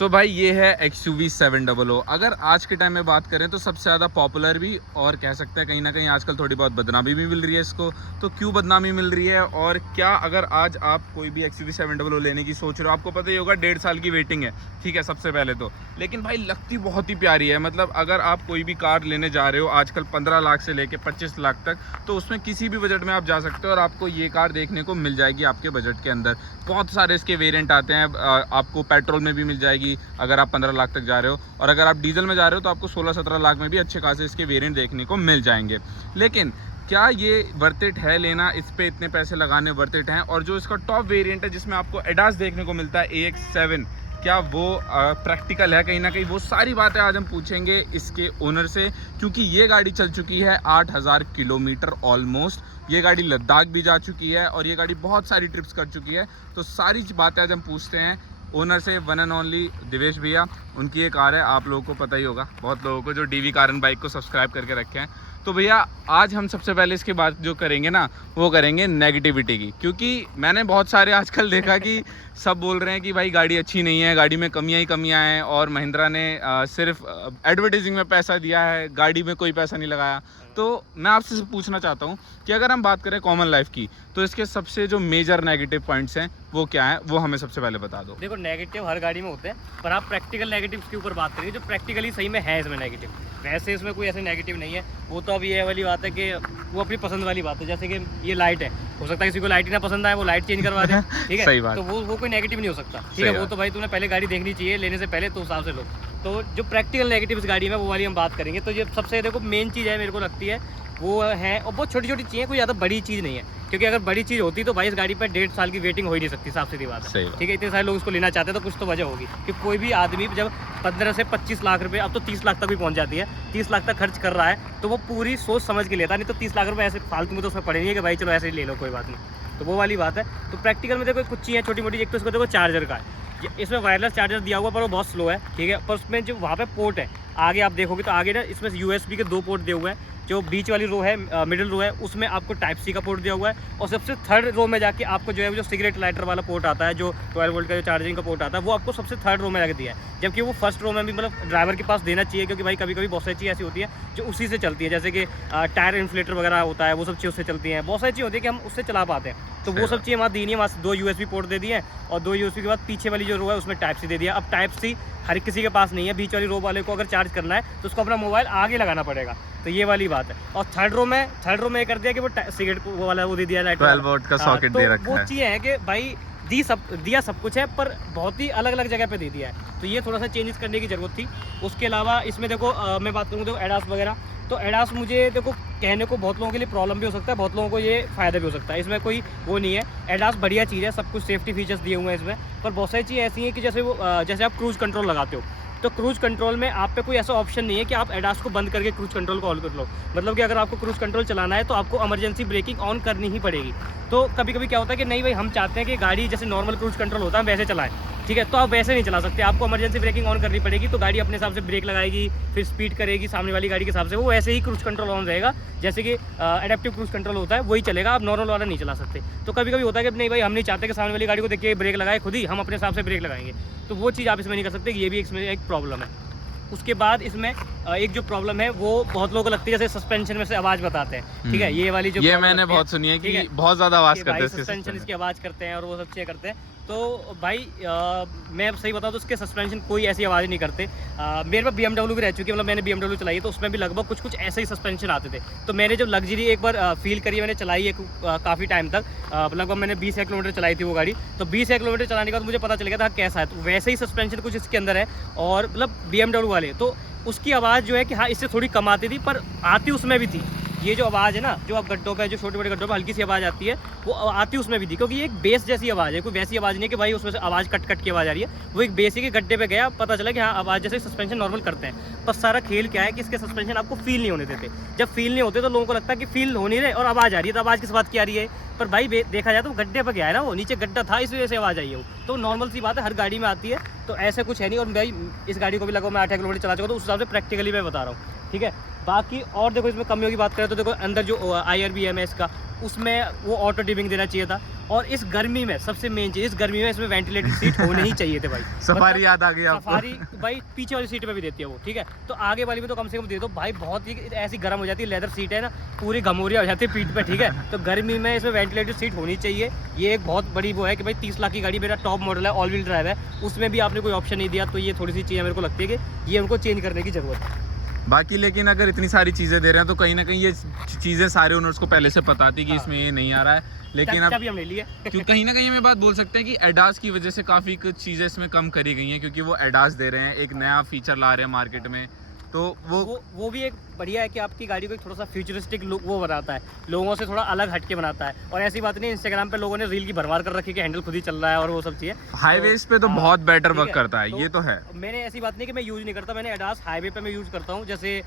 सो भाई ये है XUV 700। अगर आज के टाइम में बात करें तो सबसे ज़्यादा पॉपुलर भी और कह सकते हैं कहीं ना कहीं आजकल थोड़ी बहुत बदनामी भी मिल रही है इसको। तो क्यों बदनामी मिल रही है और क्या, अगर आज आप कोई भी XUV 700 लेने की सोच रहे हो, आपको पता ही होगा 1.5 साल की वेटिंग है, ठीक है, सबसे पहले तो। लेकिन भाई लगती बहुत ही प्यारी है। मतलब अगर आप कोई भी कार लेने जा रहे हो आजकल 15 लाख से लेके 25 लाख तक, तो उसमें किसी भी बजट में आप जा सकते हो और आपको ये कार देखने को मिल जाएगी आपके बजट के अंदर। बहुत सारे इसके वेरिएंट आते हैं, आपको पेट्रोल में भी मिल जाएगी अगर आप 15 लाख तक जा रहे हो, और अगर आप डीजल में जा रहे हो तो आपको 16-17 लाख में भी अच्छे खासे इसके वेरिएंट देखने को मिल जाएंगे। लेकिन क्या ये वर्थ इट है लेना, इस पे इतने पैसे लगाने वर्थ इट हैं? और जो इसका टॉप वेरिएंट है जिसमें आपको एडास देखने को मिलता है AX7, क्या वो प्रैक्टिकल है कहीं ना कहीं? वो सारी बातें आज हम पूछेंगे इसके ओनर से, क्योंकि ये गाड़ी चल चुकी है 8000 किलोमीटर ऑलमोस्ट। ये गाड़ी लद्दाख भी जा चुकी है और ये गाड़ी बहुत सारी ट्रिप्स कर चुकी है। तो सारी बातें आज हम पूछते हैं ओनर से, वन एंड ओनली दिवेश भैया। उनकी ये कार है, आप लोगों को पता ही होगा, बहुत लोगों को जो DV कार एंड बाइक को सब्सक्राइब करके रखे हैं। तो भैया आज हम सबसे पहले इसके बाद जो करेंगे ना, वो करेंगे नेगेटिविटी की, क्योंकि मैंने बहुत सारे आजकल देखा कि सब बोल रहे हैं कि भाई गाड़ी अच्छी नहीं है, गाड़ी में कमियां ही कमियां हैं, और महिंद्रा ने सिर्फ एडवर्टाइजिंग में पैसा दिया है, गाड़ी में कोई पैसा नहीं लगाया। तो मैं आपसे पूछना चाहता हूँ कि अगर हम बात करें कॉमन लाइफ की, तो इसके सबसे जो मेजर नेगेटिव पॉइंट्स हैं वो क्या है, वो हमें सबसे पहले बता दो। देखो, नेगेटिव हर गाड़ी में होते हैं, पर आप प्रैक्टिकल नेगेटिव के ऊपर बात करेंगे जो प्रैक्टिकली सही में है इसमें नेगेटिव। वैसे इसमें कोई ऐसे नेगेटिव नहीं है। वो तो अब ये वाली बात है कि वो अपनी पसंद वाली बात है। जैसे कि ये लाइट है, हो सकता है किसी को लाइट ही ना पसंद आए, वो लाइट चेंज करवा दे, ठीक है, सही बात। तो वो कोई नेगेटिव नहीं हो सकता, ठीक है। वो तो भाई तूने पहले गाड़ी देखनी चाहिए लेने से पहले, तो हिसाब से लो। तो जो प्रैक्टिकल नेगेटिव इस गाड़ी में वो वाली हम बात करेंगे। तो ये सबसे देखो मेन चीज़ है, मेरे को लगती है वो है, और बहुत छोटी छोटी चीज़ें, कोई ज़्यादा बड़ी चीज़ नहीं है। क्योंकि अगर बड़ी चीज़ होती तो भाई इस गाड़ी पर 1.5 साल की वेटिंग हो ही नहीं सकती, साफ सीधी बात है, ठीक है। इतने सारे लोग इसको लेना चाहते हैं तो कुछ तो वजह होगी कि कोई भी आदमी जब 15 से 25 लाख रुपए, अब तो 30 लाख तक भी पहुंच जाती है, 30 लाख तक खर्च कर रहा है, तो वो पूरी सोच समझ के लेता। नहीं तो 30 लाख रुपए ऐसे फालतू में तो उसमें पड़े नहीं है कि भाई चलो ऐसे ही ले लो, कोई बात नहीं। तो वो वाली बात है। तो प्रैक्टिकल में देखो कुछ चीज़ें छोटी मोटी, एक तो इसको देखो चार्जर का है, इसमें वायरलेस चार्जर दिया हुआ पर वो बहुत स्लो है, ठीक है। पर उसमें जो वहाँ पे पोर्ट है, आगे आप देखोगे तो आगे ना इसमें USB के 2 पोर्ट दिए हुए हैं। जो बीच वाली रो है, मिडिल रो है, उसमें आपको Type C का पोर्ट दिया हुआ है, और सबसे थर्ड रो में जाके आपको जो है जो सिगरेट लाइटर वाला पोर्ट आता है, जो 12 वोल्ट का जो चार्जिंग का पोर्ट आता है, वो आपको सबसे थर्ड रो में जाके दिया है। जबकि वो फर्स्ट रो में भी मतलब ड्राइवर के पास देना चाहिए, क्योंकि भाई कभी कभी बहुत सारी चीज़ ऐसी होती है जो उसी से चलती है, जैसे कि टायर इन्फ्लेटर वगैरह होता है, वो सब चीज़ उससे चलती हैं। बहुत सारी चीज़ होती है कि हम उससे चला पाते हैं, तो वो सब चीज़ें वहाँ दी नहीं है। वहाँ 2 USB पोर्ट दे दिए, और 2 USB के बाद पीछे वाली जो रो है उसमें Type C दे दिया। अब Type C हर किसी के पास नहीं है। बीच वाली रो वाले को अगर चार्ज करना है तो उसको अपना मोबाइल आगे लगाना पड़ेगा, तो ये वाली बात है। और थर्ड रो में ये कर दिया कि वो सिगरेट वो वाला वो दे दिया, लाइट 12 वोल्ट का सॉकेट दे रखा है। वो चीज़ है कि भाई दिया सब कुछ है, पर बहुत ही अलग अलग जगह पे दे दिया है, तो ये थोड़ा सा चेंजेस करने की ज़रूरत थी। उसके अलावा इसमें देखो मैं बात करूँ तो एडास वगैरह, तो एडास मुझे देखो कहने को बहुत लोगों के लिए प्रॉब्लम भी हो सकता है, बहुत लोगों को ये फ़ायदा भी हो सकता है। इसमें कोई वो नहीं है, एडास बढ़िया चीज़ है, सब कुछ सेफ्टी फीचर्स दिए हुए हैं इसमें। पर बहुत सारी चीज़ें ऐसी हैं कि जैसे आप क्रूज़ कंट्रोल लगाते हो, तो क्रूज़ कंट्रोल में आप पे कोई ऐसा ऑप्शन नहीं है कि आप एडास को बंद करके क्रूज़ कंट्रोल को ऑन कर लो। मतलब कि अगर आपको क्रूज़ कंट्रोल चलाना है तो आपको इमरजेंसी ब्रेकिंग ऑन करनी ही पड़ेगी। तो कभी कभी क्या होता है कि नहीं भाई, हम चाहते हैं कि गाड़ी जैसे नॉर्मल क्रूज़ कंट्रोल होता है वैसे चलाएं, ठीक है, तो आप वैसे नहीं चला सकते, आपको इमरजेंसी ब्रेकिंग ऑन करनी पड़ेगी। तो गाड़ी अपने हिसाब से ब्रेक लगाएगी, फिर स्पीड करेगी सामने वाली गाड़ी के हिसाब से, वो वैसे ही क्रूज़ कंट्रोल ऑन रहेगा जैसे कि एडेप्टिव क्रूज़ कंट्रोल होता है, वही चलेगा, आप नॉर्मल वाला नहीं चला सकते। तो कभी कभी होता है कि नहीं भाई, हम नहीं चाहते कि सामने वाली गाड़ी को देख के ब्रेक लगाए, खुद ही हम अपने हिसाब से ब्रेक लगाएंगे, तो वो चीज़ आप इसमें नहीं कर सकते, ये भी इसमें एक प्रॉब्लम है। उसके बाद इसमें एक जो प्रॉब्लम है वो बहुत लोगों को लगती है जैसे सस्पेंशन में से आवाज़ बताते हैं, ठीक है, ये वाली जो मैंने बहुत सुनी है कि बहुत ज़्यादा आवाज़ करते हैं, सस्पेंशन इसकी आवाज़ करते हैं और वो सब चीज़ें करते हैं। तो भाई मैं अब सही बताऊँ तो उसके सस्पेंशन कोई ऐसी आवाज़ नहीं करते। मेरे पास BMW भी रह चुकी है, मतलब मैंने BMW चलाई है, तो उसमें भी लगभग कुछ ऐसे ही सस्पेंशन आते थे। तो मैंने जब लग्जरी एक बार फील करी, मैंने चलाई है काफ़ी टाइम तक, लगभग मैंने 20 किलोमीटर चलाई थी वो गाड़ी। तो 20 किलोमीटर चलाने के बाद मुझे पता चल गया था कैसा है, तो वैसे ही सस्पेंशन कुछ इसके अंदर है। और मतलब BMW वाले तो उसकी आवाज़ जो है कि हाँ इससे थोड़ी कम आती थी, पर आती उसमें भी थी। ये जो आवाज़ है ना, जो आप गड्ढों पे, जो छोटे बड़े गड्ढों पे हल्की सी आवाज़ आती है, वो आती उसमें भी थी, क्योंकि ये एक बेस जैसी आवाज़ है, कोई वैसी आवाज़ नहीं है कि भाई उसमें से आवाज़ कट की आवाज़ आ रही है। वो एक बेस ही के गड्ढे पे गया, पता चला कि हाँ आवाज़ जैसे सस्पेंशन नॉर्मल करते हैं। पर सारा खेल क्या है कि इसके सस्पेंशन आपको फील नहीं होने देते। जब फील नहीं होते तो लोगों को लगता है कि फील हो नहीं रहे और आवाज़ आ रही है, तो आवाज़ किस बात की आ रही है। पर भाई देखा जाए तो गड्ढे पर गया है ना, वो नीचे गड्ढा था, इस वजह से आवाज़ आई है वो, तो नॉर्मल सी बात है, हर गाड़ी में आती है, तो ऐसा कुछ है नहीं। और भाई इस गाड़ी को भी लगभग मैं 8 किलोमीटर चला चुका, तो उस हिसाब से प्रैक्टिकली मैं बता रहा हूँ, ठीक है। बाकी और देखो इसमें कमियों की बात करें तो देखो अंदर जो IRB है इसका, उसमें वो ऑटो डिमिंग देना चाहिए था। और इस गर्मी में सबसे मेन चीज, इस गर्मी में इसमें वेंटिलेटेड सीट होने ही चाहिए थे भाई। सफारी याद आ गई आपको? सफारी भाई पीछे वाली सीट पे भी देती है वो, ठीक है, तो आगे वाली में तो कम से कम दे दो भाई। बहुत ही ऐसी गर्म हो जाती है, लेदर सीट है ना, पूरी घमौरिया हो जाती है पीठ पे, ठीक है। तो गर्मी में इसमें वेंटिलेटेड सीट होनी चाहिए। ये एक बहुत बड़ी वो है कि भाई 30 लाख की गाड़ी, मेरा टॉप मॉडल है, ऑल व्हील ड्राइव है, उसमें भी आपने कोई ऑप्शन नहीं दिया। तो ये थोड़ी सी चीज़ें मेरे को लगती है कि ये उनको चेंज करने की जरूरत है। बाकी लेकिन अगर इतनी सारी चीज़ें दे रहे हैं तो कहीं ना कहीं ये चीज़ें सारे ओनर्स को पहले से पता थी कि इसमें ये नहीं आ रहा है, लेकिन अब हम ले लिए क्यों कहीं ना कहीं हमें बात बोल सकते हैं कि एडास की वजह से काफ़ी कुछ चीज़ें इसमें कम करी गई हैं, क्योंकि वो एडास दे रहे हैं, एक नया फीचर ला रहे हैं मार्केट में। तो वो भी एक बढ़िया है कि आपकी गाड़ी को एक थोड़ा सा फ्यूचरिस्टिक लुक वो बनाता है, लोगों से थोड़ा अलग हटके बनाता है। और ऐसी बात नहीं, इंस्टाग्राम पे लोगों ने रील की भरमार कर रखी कि हैंडल खुद ही चल रहा है और वो सब चीज़ें। हाईवेज पे तो बहुत बेटर वर्क करता है, ये तो है। मैंने ऐसी बात नहीं कि मैं यूज़ नहीं करता, मैंने एडास हाईवे पे मैं यूज़ करता हूँ। जैसे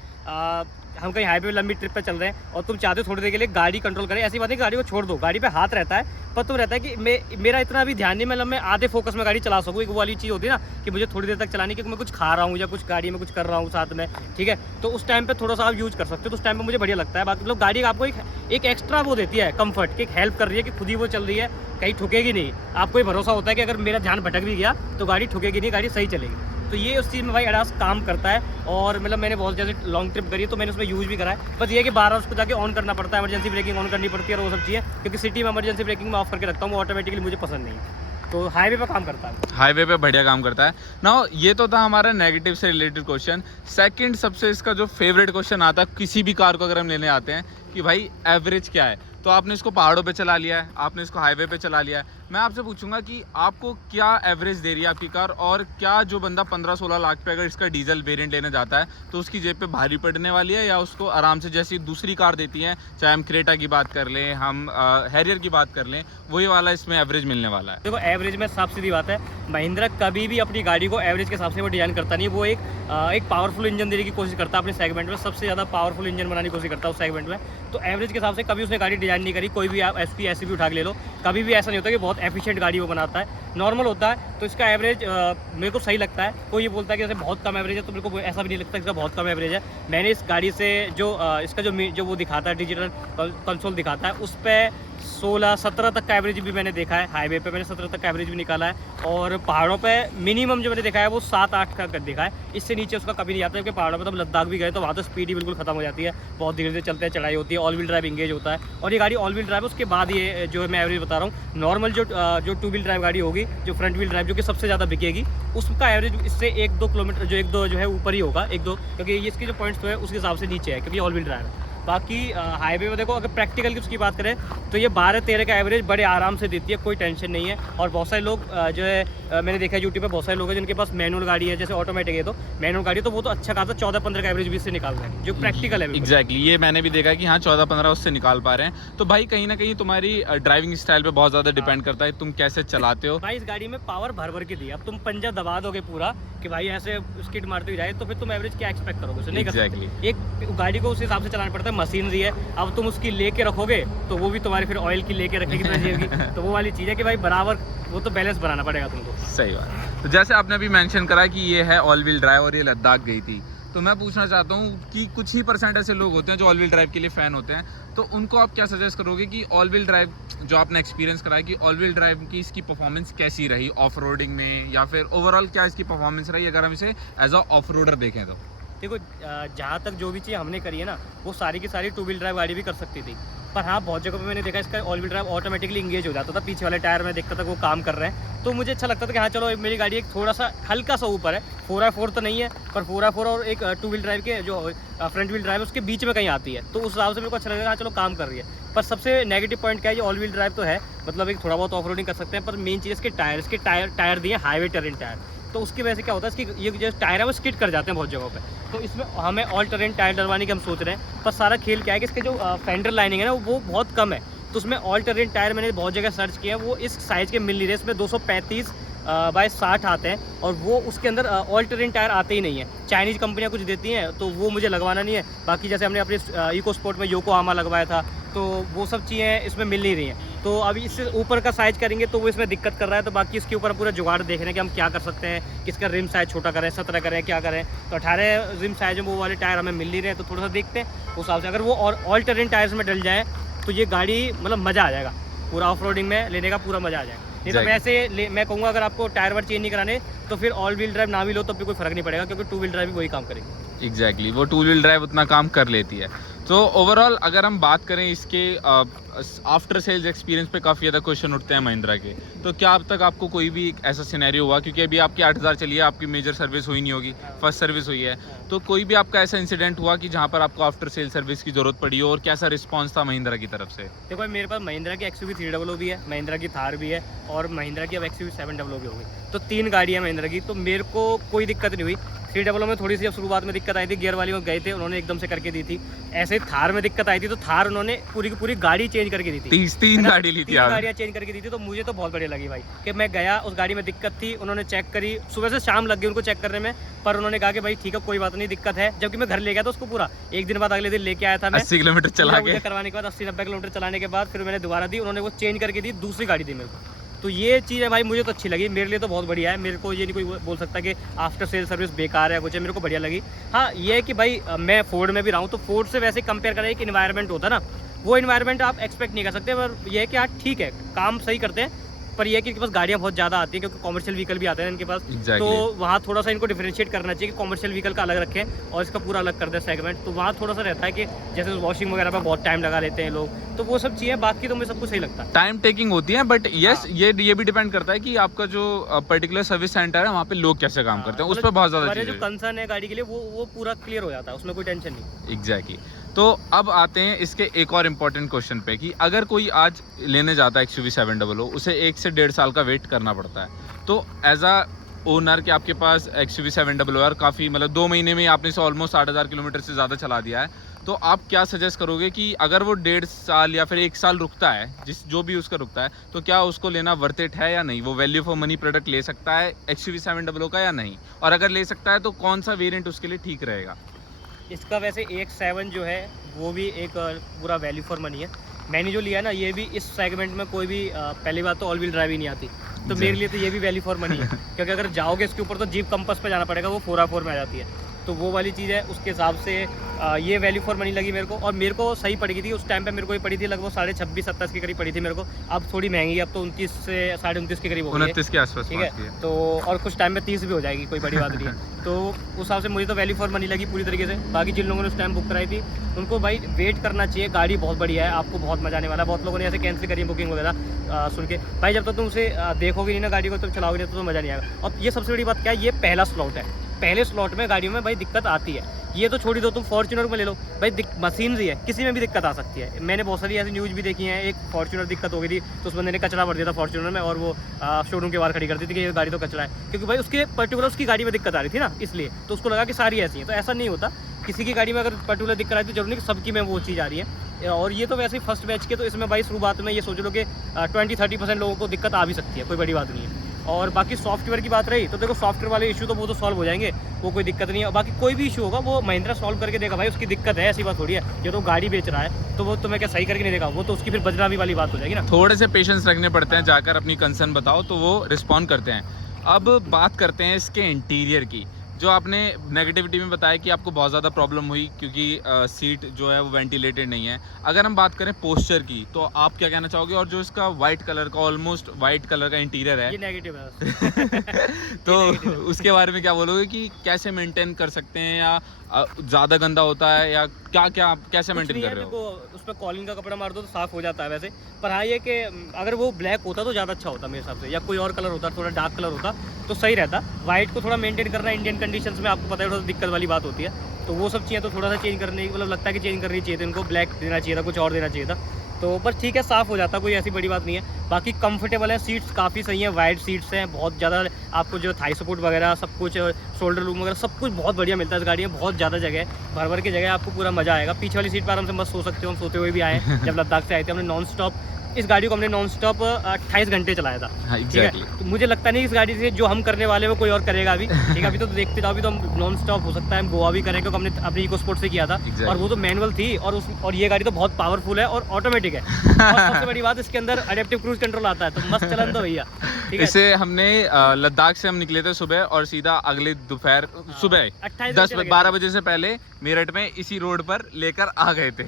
हम कहीं हाईवे पे लंबी ट्रिप पे चल रहे हैं और तुम चाहते हो थोड़ी देर के लिए गाड़ी कंट्रोल करें, ऐसी बात नहीं गाड़ी को छोड़ दो, गाड़ी पे हाथ रहता है, पर तुम रहता है कि मेरा इतना भी ध्यान नहीं, मतलब मैं आधे फोकस में गाड़ी चला सकूँ। एक वो वाली चीज़ होती है ना कि मुझे थोड़ी देर तक चलानी, क्योंकि मैं कुछ खा रहा हूँ या कुछ गाड़ी में कुछ कर रहा हूँ साथ में, ठीक है, तो उस टाइम पे थोड़ा सा आप यूज़ कर सकते हो, तो उस टाइम पे मुझे बढ़िया लगता है। बाकी मतलब गाड़ी आपको एक एक्स्ट्रा वो देती है कंफर्ट, कि एक हेल्प कर रही है कि खुद ही वो चल रही है, कहीं ठुकेगी नहीं। आपको ये भरोसा होता है कि अगर मेरा ध्यान भटक भी गया तो गाड़ी ठुकेगी नहीं, गाड़ी सही चलेगी। तो ये उस चीज़ में भाई एडास काम करता है। और मतलब मैंने बहुत जैसे लॉन्ग ट्रिप करी है तो मैंने उसमें यूज़ भी करा है। बस ये है कि बार बार उसको जाके ऑन करना पड़ता है, इमरजेंसी ब्रेकिंग ऑन करनी पड़ती है और वो सब चीज़ें, क्योंकि सिटी में इमरजेंसी ब्रेकिंग में ऑफ करके रखता हूँ, वो ऑटोमेटिकली मुझे पसंद नहीं है। तो हाईवे पे काम करता है, हाईवे पे बढ़िया काम करता है ना। ये तो था हमारा नेगेटिव से रिलेटेड क्वेश्चन। सेकंड सबसे इसका जो फेवरेट क्वेश्चन आता है किसी भी कार को अगर हम लेने आते हैं कि भाई एवरेज क्या है, तो आपने इसको पहाड़ों पे चला लिया है, आपने इसको हाईवे पे चला लिया है, मैं आपसे पूछूंगा कि आपको क्या एवरेज दे रही है आपकी कार, और क्या जो बंदा 15-16 लाख पे अगर इसका डीजल वेरिएंट लेने जाता है तो उसकी जेब पे भारी पड़ने वाली है, या उसको आराम से जैसी दूसरी कार देती हैं, चाहे हम क्रेटा की बात कर लें, हम हैरियर की बात कर लें, वही वाला इसमें एवरेज मिलने वाला है? देखो एवरेज में साफ सीधी बात है, महिंद्रा कभी भी अपनी गाड़ी को एवरेज के हिसाब से वो डिजाइन करता नहीं। वो एक पावरफुल इंजन देने की कोशिश करता है अपने सेगमेंट में, सबसे ज़्यादा पावरफुल इंजन बनाने की कोशिश करता है उस सेगमेंट में। तो एवरेज के हिसाब से कभी उसने गाड़ी डिजाइन नहीं करी। कोई भी आप एसपी ऐसी भी उठा के ले लो, कभी भी ऐसा नहीं होता कि बहुत एफिशिएंट गाड़ी वो बनाता है, नॉर्मल होता है। तो इसका एवरेज मेरे को सही लगता है। कोई ये बोलता है कि जैसे बहुत कम एवरेज है, तो मेरे को ऐसा भी नहीं लगता इसका बहुत कम एवरेज है। मैंने इस गाड़ी से इसका जो वो दिखाता है, डिजिटल कंसोल दिखाता है, उस पर 16-17 तक का एवरेज भी मैंने देखा है। हाईवे पे मैंने 17 तक का एवरेज भी निकाला है, और पहाड़ों पे मिनिमम जो मैंने देखा है वो 7-8 का देखा है। इससे नीचे उसका कभी नहीं आता, क्योंकि पहाड़ों पे तो लद्दाख भी गए तो वहाँ तो स्पीड ही बिल्कुल खत्म हो जाती है, बहुत धीरे धीरे चलते हैं, चढ़ाई होती है, ऑल व्हील ड्राइव इंगेज होता है। और ये गाड़ी ऑल व्हील ड्राइव है, उसके बाद ये जो मैं एवरेज बता रहा हूँ, नॉर्मल जो टू व्हील ड्राइव गाड़ी होगी, जो फ्रंट व्हील ड्राइव जो कि सबसे ज़्यादा बिकेगी, उसका एवरेज इससे 1-2 किलोमीटर जो है ऊपर ही होगा, 1-2, क्योंकि ये इसकी जो पॉइंट्स तो है उसके हिसाब से नीचे है, क्योंकि ऑल व्हील ड्राइव है। बाकी हाईवे में देखो, अगर प्रैक्टिकल की उसकी बात करें तो ये 12-13 का एवरेज बड़े आराम से देती है, कोई टेंशन नहीं है। और बहुत सारे लोग जो है मैंने देखा है यूट्यूब पे, बहुत सारे लोग हैं जिनके पास मैनुअल गाड़ी है, जैसे ऑटोमेटिक है तो मैनुअल गाड़ी, तो वो तो अच्छा खासा 14-15 का एवरेज भी इससे निकाल रहे हैं, जो प्रैक्टिकल है। एग्जैक्टली, ये मैंने भी देखा कि हाँ 14-15 उससे निकाल पा रहे हैं। तो भाई कहीं ना कहीं तुम्हारी ड्राइविंग स्टाइल पे बहुत ज़्यादा डिपेंड करता है, तुम कैसे चलाते हो। भाई इस गाड़ी में पावर भर भर के दी, अब तुम पंजा दबा दोगे पूरा कि भाई ऐसे स्किड मारते हुए जाए, तो फिर तुम एवरेज क्या एक्सपेक्ट करोगे? उसे नहीं कर सकते। एक गाड़ी को उस हिसाब से चलाना पड़ता है, मशीनरी है। अब तुम उसकी लेके रखोगे तो वो भी तुम्हारी फिर ऑयल की लेके रखने की तरह होगी, तो वो वाली चीज़ है कि भाई बराबर वो तो बैलेंस बनाना पड़ेगा तुमको। सही बात। तो जैसे आपने अभी मेंशन करा कि ये है ऑल व्हील ड्राइव और ये लद्दाख गई थी, तो मैं पूछना चाहता हूँ कि कुछ ही % ऐसे लोग होते हैं जो ऑल व्हील ड्राइव के लिए फ़ैन होते हैं, तो उनको आप क्या सजेस्ट करोगे कि ऑल व्हील ड्राइव जो आपने एक्सपीरियंस करा है, कि ऑल व्हील ड्राइव की इसकी परफॉर्मेंस कैसी रही ऑफ रोडिंग में, या फिर ओवरऑल क्या इसकी परफॉर्मेंस रही अगर हम इसे एज अ ऑफ रोडर देखें तो? देखो जहाँ तक जो भी चीज़ हमने करी है ना, वो सारी की सारी टू व्हील ड्राइव गाड़ी भी कर सकती थी, पर हाँ बहुत जगह पे मैंने देखा इसका all wheel drive automatically engage हो जाता था, पीछे वाले टायर में देखता था वो काम कर रहे हैं, तो मुझे अच्छा लगता था कि हाँ चलो मेरी गाड़ी एक थोड़ा सा हल्का सा ऊपर है, 4x4 तो नहीं है, पर 4x4 और एक टू व्हील ड्राइव के जो फ्रंट व्हील ड्राइव है उसके बीच में कहीं आती है, तो उस हिसाब से मेरे को अच्छा लगेगा, हाँ चलो काम कर रही है। पर सबसे नेगेटिव पॉइंट क्या है, ये ऑल व्हील ड्राइव तो है, मतलब एक थोड़ा बहुत ऑफ रोडिंग कर सकते हैं, पर मेन चीज़ इसके टायर दिए हाईवे टेरेन टायर, तो उसकी वजह से क्या होता है, इसकी ये जो टायर है वो स्किड कर जाते हैं बहुत जगहों पे, तो इसमें हमें ऑल टेरेन टायर डलवाने की हम सोच रहे हैं। पर सारा खेल क्या है कि इसके जो फेंडर लाइनिंग है ना वो बहुत कम है, तो उसमें ऑल टेरेन टायर मैंने बहुत जगह सर्च किया, वो इस साइज़ के मिल नहीं रहे, इसमें 235/60 आते हैं, और वो उसके अंदर ऑल टेरेन टायर आते ही नहीं है। चाइनीज़ कंपनियाँ कुछ देती हैं तो वो मुझे लगवाना नहीं है, बाकी जैसे हमने अपने इको स्पोर्ट में योकोहामा लगवाया था, तो वो सब चीज़ें इसमें मिल नहीं रही हैं। तो अभी इससे ऊपर का साइज़ करेंगे तो वो इसमें दिक्कत कर रहा है, तो बाकी इसके ऊपर पूरा जुगाड़ देख रहे हैं कि हम क्या कर सकते हैं, किसका रिम साइज़ छोटा करें, 17 करें, क्या करें। तो 18 रिम साइज़ में वो वाले टायर हमें मिल नहीं रहे हैं, तो थोड़ा सा देखते हैं उस हिसाब से, अगर वो और ऑल टेरेन टायर्स में डल जाए तो ये गाड़ी मतलब मज़ा आ जाएगा। पूरा ऑफ रोडिंग में लेने का पूरा मजा आ जाए। नहीं तो Exactly. वैसे मैं कहूँगा अगर आपको टायर वायर चेंज नहीं कराने तो फिर ऑल व्हील ड्राइव ना भी लो तो भी कोई फर्क नहीं पड़ेगा, क्योंकि 2 व्हील ड्राइव भी वही काम करेगी। एग्जैक्टली वो 2 व्हील ड्राइव उतना काम कर लेती है। तो ओवरऑल अगर हम बात करें इसके आफ्टर सेल्स एक्सपीरियंस पे काफ़ी ज़्यादा क्वेश्चन उठते हैं महिंद्रा के, तो क्या अब तक आपको कोई भी ऐसा सिनेरियो हुआ, क्योंकि अभी आपकी 8000 चली है, आपकी मेजर सर्विस हुई नहीं होगी, फर्स्ट सर्विस हुई है, तो कोई भी आपका ऐसा इंसिडेंट हुआ कि जहाँ पर आपको आफ्टर सेल सर्विस की ज़रूरत पड़ी हो, और कैसा रिस्पॉन्स था महिंद्रा की तरफ से? देखो भाई मेरे पास महिंद्रा की XUV 300 भी है, महिंद्रा की थार भी है, और महिंद्रा की अब XUV 700 भी हो गई, तो 3 गाड़ी है महिंद्रा की। तो मेरे को कोई दिक्कत नहीं हुई। 300 में थोड़ी सी अब शुरुआत में दिक्कत आई थी, गियर वाली में गए थे, उन्होंने एकदम से करके दी थी। ऐसे ही थार में दिक्कत आई थी, तो थार उन्होंने पूरी की पूरी गाड़ी चेंज करके दी थी। 3 गाड़ी ली थी, 3 गाड़ियाँ चेंज करके दी थी। तो मुझे तो बहुत बढ़िया लगी भाई कि मैं गया, उस गाड़ी में दिक्कत थी, उन्होंने चेक करी, सुबह से शाम लग गई उनको चेक करने में, पर उन्होंने कहा कि भाई ठीक है कोई बात नहीं, दिक्कत है। जबकि मैं घर ले गया था उसको पूरा, एक दिन बाद अगले दिन लेके आया था मैं 80 किलोमीटर चला के करवाने के बाद, 80-90 किलोमीटर चलाने के बाद फिर मैंने दोबारा दी, उन्होंने वो चेंज करके दी, दूसरी गाड़ी दी मेरे को। तो ये चीज़ है भाई, मुझे तो अच्छी लगी, मेरे लिए तो बहुत बढ़िया है। मेरे को ये नहीं कोई बोल सकता कि आफ्टर सेल सर्विस बेकार है कुछ है, मेरे को बढ़िया लगी। हाँ ये है कि भाई मैं फोर्ड में भी रहा हूँ, तो फोर्ड से वैसे कंपेयर करें, एक इन्वायरमेंट होता है ना, वो इन्वायरमेंट आप एक्सपेक्ट नहीं कर सकते। पर यह है कि हाँ ठीक है, काम सही करते हैं, पर यह है कि इनके पास गाड़ियाँ बहुत ज़्यादा आती हैं, क्योंकि कॉमर्शियल व्हीकल भी आते हैं इनके पास। तो वहाँ थोड़ा सा इनको डिफरेंशिएट करना चाहिए कि कॉमर्शियल व्हीकल का अलग रखें और इसका पूरा अलग कर दें सेगमेंट। तो वहाँ थोड़ा सा रहता है कि जैसे वॉशिंग वगैरह पर बहुत टाइम लगा लेते हैं लोग, तो वो सब चीज़ें, बाकी तो मुझे सब कुछ सही लगता है। टाइम टेकिंग होती है, बट यस ये भी डिपेंड करता है कि आपका जो पर्टिकुलर सर्विस सेंटर है वहाँ पे लोग कैसे काम करते हैं, उस पर बहुत ज़्यादा जो कंसर्न है गाड़ी के लिए वो पूरा क्लियर हो जाता है, उसमें कोई टेंशन नहीं। एग्जैक्टली। तो अब आते हैं इसके एक और इम्पॉर्टेंट क्वेश्चन पे कि अगर कोई आज लेने जाता है XUV 700, उसे 1 से 1.5 साल का वेट करना पड़ता है। तो एज अ ओनर के आपके पास XUV 700 और काफ़ी मतलब 2 महीने में आपने इसे ऑलमोस्ट 6000 किलोमीटर से ज़्यादा चला दिया है, तो आप क्या सजेस्ट करोगे कि अगर वो 1.5 साल या फिर 1 साल रुकता है, जो भी उसका रुकता है, तो क्या उसको लेना वर्थ इट है या नहीं? वो वैल्यू फॉर मनी प्रोडक्ट ले सकता है XUV 700 का या नहीं? और अगर ले सकता है तो कौन सा वेरिएंट उसके लिए ठीक रहेगा? इसका वैसे AX7 जो है वो भी एक पूरा वैल्यू फॉर मनी है। मैंने जो लिया है ना, ये भी इस सेगमेंट में कोई भी पहली बात तो ऑल व्हील ड्राइव ही नहीं आती, तो मेरे लिए तो ये भी वैल्यू फॉर मनी है। क्योंकि अगर जाओगे इसके ऊपर तो जीप कंपास पे जाना पड़ेगा, वो 4x4 में आ जाती है, तो वो वाली चीज़ है। उसके हिसाब से ये वैल्यू फॉर मनी लगी मेरे को, और मेरे को सही पड़ी थी उस टाइम पे। मेरे को ये पड़ी थी लगभग 26.5-27 के करीब पड़ी थी मेरे को। अब थोड़ी महंगी है, अब तो 29 से 29.5 के करीब हो गई है, 29 के आसपास, ठीक है। तो और कुछ टाइम में 30 भी हो जाएगी, कोई बड़ी बात नहीं है। तो उस हिसाब से मुझे तो वैल्यू फॉर मनी लगी पूरी तरीके से। बाकी जिन लोगों ने उस टाइम बुक कराई थी उनको भाई वेट करना चाहिए, गाड़ी बहुत बढ़िया है, आपको बहुत मजा आने वाला है। बहुत लोगों ने ऐसे कैंसिल करी बुकिंग वगैरह सुन के। भाई जब तक तुम उसे देखोगे नहीं ना गाड़ी को, तुम चलाओगे नहीं तो मज़ा नहीं आएगा। और ये सबसे बड़ी बात क्या है, ये पहला स्लॉट है, पहले स्लॉट में गाड़ियों में भाई दिक्कत आती है। ये तो छोड़ ही दो, तुम फॉर्च्यूनर में ले लो भाई, मशीन ही है, किसी में भी दिक्कत आ सकती है। मैंने बहुत सारी ऐसी न्यूज़ भी देखी है, एक फॉर्च्यूनर दिक्कत हो गई थी, तो उस बंदे ने कचरा भर दिया था फॉर्च्यूनर में, और वो शोरूम के बाहर खड़ी कर दी थी कि ये गाड़ी तो कचरा है, क्योंकि भाई उसके पर्टिकुलर उसकी गाड़ी में दिक्कत आ रही थी ना, इसलिए तो उसको लगा कि सारी ऐसी है। तो ऐसा नहीं होता, किसी की गाड़ी में अगर पर्टिकुलर दिक्कत आई तो जरूरी नहीं कि सबकी में वो चीज़ आ रही है। और ये तो वैसे ही फर्स्ट बैच के, तो इसमें भाई शुरुआत में ये सोच लो कि 20-30% लोगों को दिक्कत आ भी सकती है, कोई बड़ी बात नहीं है। और बाकी सॉफ्टवेयर की बात रही तो देखो, सॉफ्टवेयर वाले इशू तो वो तो सॉल्व हो जाएंगे, वो कोई दिक्कत नहीं है। बाकी कोई भी इशू होगा वो महिंद्रा सॉल्व करके देगा भाई, उसकी दिक्कत है, ऐसी बात थोड़ी है। जो तो गाड़ी बेच रहा है तो वो तुम्हें क्या सही करके नहीं देगा, वो तो उसकी फिर बजरावी वाली बात हो जाएगी ना। थोड़े से पेशेंस रखने पड़ते हैं, जाकर अपनी कंसर्न बताओ तो वो रिस्पॉन्ड करते हैं। अब बात करते हैं इसके इंटीरियर की। जो आपने नेगेटिविटी में बताया कि आपको बहुत ज़्यादा प्रॉब्लम हुई क्योंकि सीट जो है वो वेंटिलेटेड नहीं है। अगर हम बात करें पोस्चर की, तो आप क्या कहना चाहोगे? और जो इसका वाइट कलर का, ऑलमोस्ट वाइट कलर का इंटीरियर है, ये नेगेटिव है तो उसके बारे में क्या बोलोगे कि कैसे मेंटेन कर सकते हैं, या ज़्यादा गंदा होता है, या क्या कैसे मेंटेन कर रहे हो? उस पर कॉलिंग का कपड़ा मार दो तो साफ हो जाता है वैसे। पर हाँ ये कि अगर वो ब्लैक होता तो ज़्यादा अच्छा होता मेरे हिसाब से, या कोई और कलर होता, थोड़ा डार्क कलर होता तो सही रहता। वाइट को थोड़ा मेंटेन करना इंडियन कंडीशंस में आपको पता है थोड़ा दिक्कत वाली बात होती है, तो वो सब चीज़ें तो थोड़ा सा चेंज करने मतलब लगता है कि चेंज करनी चाहिए थी इनको, ब्लैक देना चाहिए था, कुछ और देना चाहिए था। तो बस ठीक है, साफ़ हो जाता, कोई ऐसी बड़ी बात नहीं है। बाकी कंफर्टेबल है, सीट्स काफ़ी सही है, वाइड सीट्स हैं, बहुत ज़्यादा आपको जो थाई सपोर्ट वगैरह सब कुछ, शोल्डर रूम वगैरह सब कुछ बहुत बढ़िया मिलता है इस गाड़ी में। बहुत ज़्यादा जगह है, भर भर की जगह, आपको पूरा मज़ा आएगा। पीछे वाली सीट पर आराम से मस्त सो सकते हो, हम सोते हुए भी आए जब लद्दाख से आए थे। हमने नॉन स्टॉप इस गाड़ी को हमने नॉन स्टॉप 28 घंटे चलाया था। हाँ, ठीक है, तो मुझे लगता नहीं इस गाड़ी से जो हम करने वाले वो कोई और करेगा अभी। ठीक है, अभी तो देखते जाओ, अभी तो हम नॉन स्टॉप हो सकता है हम गोवा भी करें, क्योंकि हमने अपनी इको स्पोर्ट से किया था। और वो तो मैनुअल थी, और ये गाड़ी तो बहुत पावरफुल है और ऑटोमेटिक है। और सबसे बड़ी बात, इसके अंदर अडेप्टिव क्रूज कंट्रोल आता है, तो मस्त चलन दो भैया। ठीक है, इसे हमने लद्दाख से हम निकले थे सुबह, और सीधा अगले दोपहर सुबह 10-12 बजे से पहले मेरठ में इसी रोड पर लेकर आ गए थे।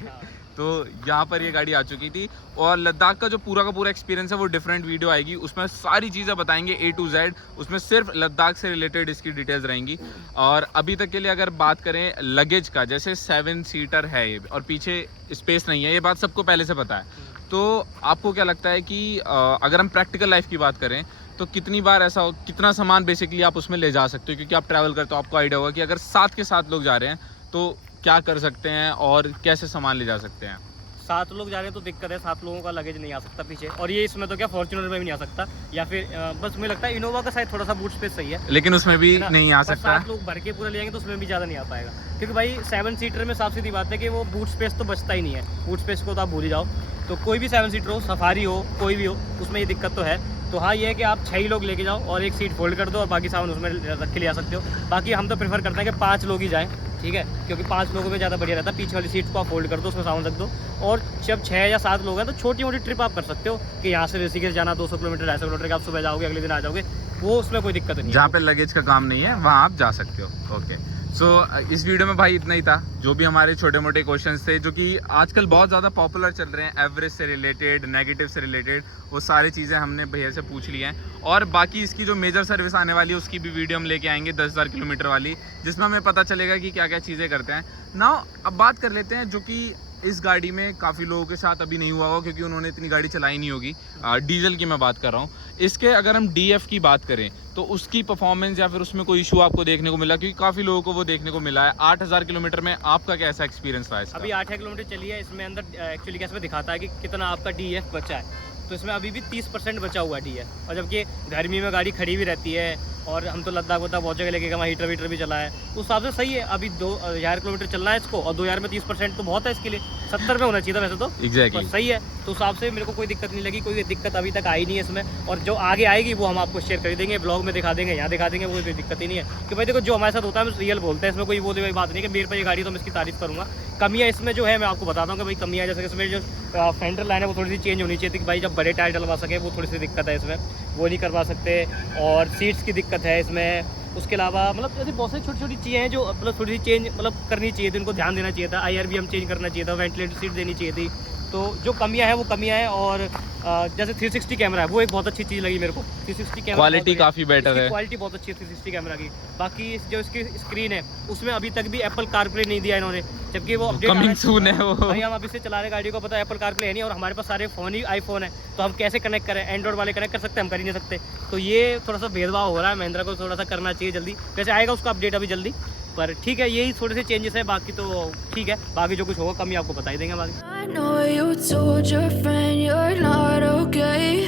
तो यहाँ पर ये गाड़ी आ चुकी थी। और लद्दाख का जो पूरा का पूरा एक्सपीरियंस है वो डिफरेंट वीडियो आएगी, उसमें सारी चीज़ें बताएंगे A to Z, उसमें सिर्फ लद्दाख से रिलेटेड इसकी डिटेल्स रहेंगी। और अभी तक के लिए अगर बात करें लगेज का, जैसे 7 सीटर है ये और पीछे स्पेस नहीं है, ये बात सबको पहले से पता है। तो आपको क्या लगता है कि अगर हम प्रैक्टिकल लाइफ की बात करें तो कितनी बार ऐसा हो, कितना सामान बेसिकली आप उसमें ले जा सकते हो, क्योंकि आप ट्रैवल करते हो आपको आइडिया होगा कि अगर 7 के 7 लोग जा रहे हैं तो क्या कर सकते हैं और कैसे सामान ले जा सकते हैं। 7 लोग जा रहे हैं तो दिक्कत है, 7 लोगों का लगेज नहीं आ सकता पीछे, और ये इसमें तो क्या फॉर्च्यूनर में भी नहीं आ सकता, या फिर बस मुझे लगता है इनोवा का शायद थोड़ा सा बूट स्पेस सही है, लेकिन उसमें भी नहीं आ सकता। 7 लोग भर के पूरा ले जाएंगे तो उसमें भी ज़्यादा नहीं आ पाएगा, क्योंकि भाई 7 सीटर में साफ सीधी बात है कि वो बूट स्पेस तो बचता ही नहीं है, बूट स्पेस को तो आप भूल ही जाओ। तो कोई भी 7 सीटर हो, सफारी हो, कोई भी हो, उसमें ये दिक्कत तो है। तो हाँ, ये है कि आप 6 ही लोग लेके जाओ और एक सीट फोल्ड कर दो और बाकी सामान उसमें रख के ले आ सकते हो। बाकी हम तो प्रेफर करते हैं कि 5 लोग ही जाएं, ठीक है, क्योंकि 5 लोगों में ज़्यादा बढ़िया रहता है। पीछे वाली सीट को आप फोल्ड कर दो, उसमें सामान रख दो, और जब 6 या 7 लोग हैं तो छोटी मोटी ट्रिप आप कर सकते हो कि यहाँ से ऋषिकेश जाना 200 किलोमीटर 250 किलोमीटर का, आप सुबह जाओगे अगले दिन आ जाओगे, वो उसमें कोई दिक्कत नहीं है। जहाँ पे लगेज का काम नहीं है वहाँ आप जा सकते हो। ओके, सो इस वीडियो में भाई इतना ही था, जो भी हमारे छोटे मोटे क्वेश्चंस थे जो कि आजकल बहुत ज़्यादा पॉपुलर चल रहे हैं, एवरेज से रिलेटेड, नेगेटिव से रिलेटेड, वो सारी चीज़ें हमने भैया से पूछ ली हैं। और बाकी इसकी जो मेजर सर्विस आने वाली है उसकी भी वीडियो हम लेके आएंगे 10,000 किलोमीटर वाली, जिसमें हमें पता चलेगा कि क्या क्या चीज़ें करते हैं। नाउ अब बात कर लेते हैं जो कि इस गाड़ी में काफ़ी लोगों के साथ अभी नहीं हुआ होगा, क्योंकि उन्होंने इतनी गाड़ी चलाई नहीं होगी। डीजल की मैं बात कर रहा हूँ। इसके अगर हम DF की बात करें तो उसकी परफॉर्मेंस या फिर उसमें कोई इशू आपको देखने को मिला, क्योंकि काफ़ी लोगों को वो देखने को मिला है। 8,000 किलोमीटर में आपका कैसा एक्सपीरियंस रहा इसका? अभी 8 किलोमीटर चली है, इसमें अंदर एक्चुअली कैसे दिखाता है कि कितना आपका DF बचा है, तो इसमें अभी भी 30% बचा हुआ है DF, और जबकि गर्मी में गाड़ी खड़ी भी रहती है, और हम तो लद्दाख वद्दाख बहुत जगह लेके गए, वहाँ हीटर वीटर भी चला है, उस हिसाब से सही है। अभी 2,000 किलोमीटर चलना है इसको, और 2,000 में 30% तो बहुत है इसके लिए, 70 में होना चाहिए था वैसे तो। एग्जैक्टली सही है, तो उस हिसाब से मेरे को कोई दिक्कत नहीं लगी, कोई दिक्कत अभी तक आई नहीं है इसमें, और जो आगे आएगी वो हम आपको शेयर कर देंगे, ब्लॉग में दिखा देंगे, यहाँ दिखा देंगे, वो कोई दिक्कत ही नहीं है। कि भाई देखो, जो हमारे साथ होता है हम रियल बोलते हैं, इसमें कोई वो बात नहीं है कि मेरे पे ये गाड़ी तो मैं इसकी तारीफ करूँगा। कमियाँ इसमें जो है मैं आपको बताता हूँ कि भाई कमियाँ, जैसे इसमें जो फेंडर लाइन है वो थोड़ी सी चेंज होनी चाहिए थी कि भाई जब बड़े टायर डलवा सके, वो थोड़ी सी दिक्कत है इसमें, वो नहीं करवा सकते। और सीट्स की दिक्कत है इसमें। उसके अलावा मतलब ऐसी बहुत सारी छोटी छोटी चीज़ें हैं जो मतलब थोड़ी सी चेंज मतलब करनी चाहिए थी, उनको ध्यान देना चाहिए था। IR भी हम चेंज करना चाहिए था, वेंटिलेटर सीट देनी चाहिए थी। तो जो कमियां हैं वो कमियां हैं। और जैसे 360 कैमरा है, वो एक बहुत अच्छी चीज़ लगी मेरे को। 360 कैमरा क्वालिटी काफ़ी बेटर है, क्वालिटी बहुत अच्छी है 360 कैमरा की। बाकी जो इसकी स्क्रीन है उसमें अभी तक भी एप्पल कारप्ले नहीं दिया इन्होंने, जबकि वो अपडेट कमिंग सून है वो। भाई हम अभी से चला रहे गाड़ी को, पता है एप्पल कारप्ले है नहीं, और हमारे पास सारे फ़ोन ही iPhone है, तो हम कैसे कनेक्ट करें? एंड्रॉइड वाले कनेक्ट कर सकते हैं, हम कर ही नहीं सकते। तो ये थोड़ा सा भेदभाव हो रहा है, महिंद्रा को थोड़ा सा करना चाहिए जल्दी। वैसे आएगा उसका अपडेट अभी जल्दी, पर ठीक है, यही थोड़े से चेंजेस है, बाकी तो ठीक है। बाकी जो कुछ होगा कमी आपको बता ही देंगे बाकी। I know you told your friend you're not okay,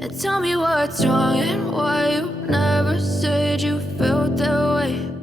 and tell me what's wrong and why you never said you felt that way.